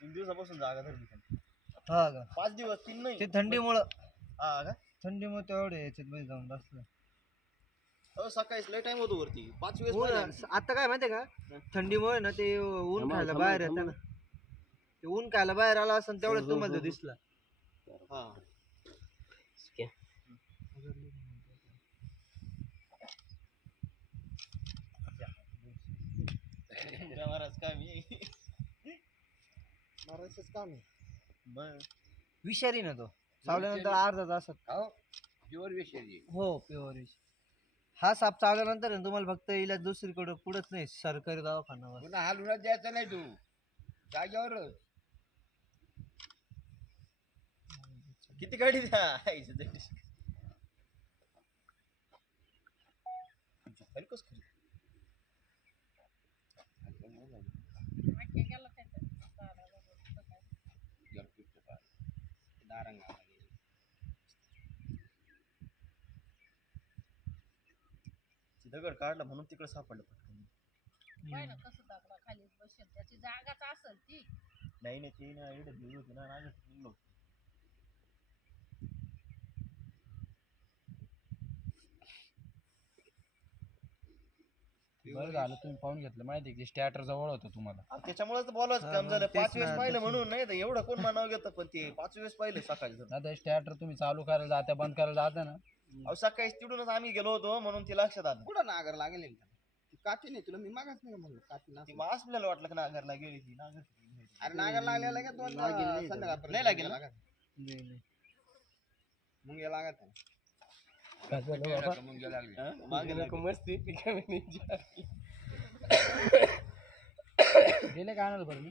3 दिवसापासून जागा धरली त्यांनी. हा का 5 दिवस 3 नाही ते थंडीमुळं हा का तेवढे याच्यात मध्ये जाऊन बसलं. हो सकाळीच लय टाइम होतो वरती 5 वेळेस ऊन पाहिलं आम्ही. आता काय माहितीये का थंडीमुळे ना ते ऊन खायला बाहेर येतं ना ते ऊन खायला बाहेर आला असं तेवढं तुम्हाला तो दिसला. हा उड्या मारायचं काम आहे. मारायचंच काम आहे. मग विषारी ना तो चावल्यानंतर अर्धा तासात प्युअर विषय हो प्युअर विष हा साप चावल्यानंतर ना तुम्हाला फक्त इलाज दुसरीकडे पुढंच नाही सरकारी दवाखाना बस. पुन्हा हालूनच द्यायचं नाही तू जाग्यावरच. किती गाडी द्या आईचं ते. खाली कस खरी दगड काढला म्हणून तिकडे सापडलं पटकन. खाली बसेल त्याची जागाच असेल ती. नाही नाही ती ना एवढं भिड होती ना नागच निघलो. बरं झालं तुम्ही पाहून घेतलं माहिती की स्टॅटर जवळ होतं तुम्हाला. त्याच्यामुळेच बोलायचं काम झालं 5 वेळेस पाहिलं म्हणून नाही तर एवढं कोण मानावं घेतं पण ते 5 वेळेस पाहिलं सकाळी. आता स्टॅटर तुम्ही चालू करायला जाता बंद करायला जाता ना अहो सकाळी तिकडूनच आम्ही गेलो होतो म्हणून ती लक्षात आलं. कुठं नागर लागेल ती काठी नाही तुला मी मागाच नाही म्हणलं काठी ना ती मग आपल्याला वाटलं की नागरला गेली ती नागर. अरे नागर लागलेला का दोन संध्याकाळपर्यंत नाही लागेल ना? मग या लागत मग लागली मागे लागली. मस्ती गेले का आणाल बरं मी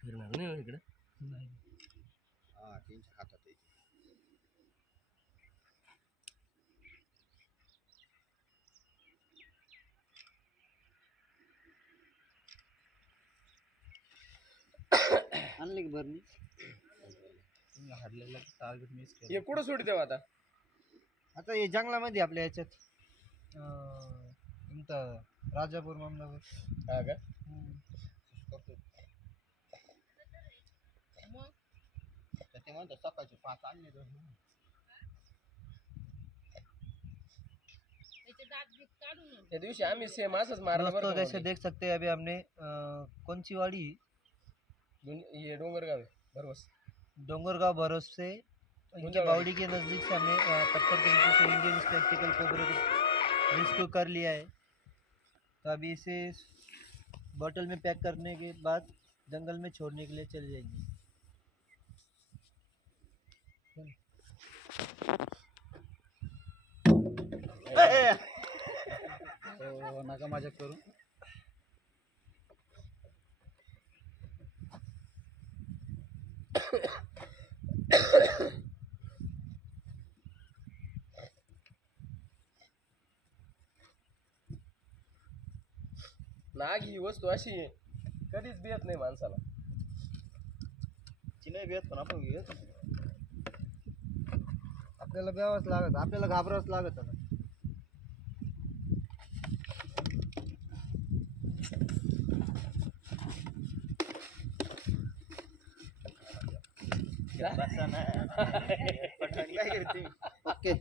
फिरणार नाही इकडे हा त्यांच्या हातात आहे. आणले की बरं तुम्ही हाडलेलं टार्गेट मिस केलं. हे कुठं सोडी देऊ आता आता हे जंगलामध्ये आपल्या याच्यात इथं राजापूर मामलापूर हा का ते म्हणतात सकाळचे 5 आणले त्याचे दात बीत काढून आण. त्या दिवशी आम्ही सेम असंच मारला दोस्तों बरं का जैसे देख सकते हैं अभी हमने कौन सी वाड़ी ये डोंगरगाव आहे बरोबर डोंगरगांव भरोस से इनके बावड़ी के नज़दीक से हमने पत्थर के नीचे से इंडियन स्पेक्टिकल कोबरे को रेस्क्यू कर लिया है. तो अभी इसे बोतल में पैक करने के बाद जंगल में छोड़ने के लिए चले जाएंगे. तो नका मजाक करू. नाग ही वस्तू अशी आहे कधीच भेट नाही माणसाला. ती नाही भेट पण आपण घेत आपल्याला ब्यावंच लागत आपल्याला घाबरावंच लागत ना. बसा ना. पटकन काय करते ओके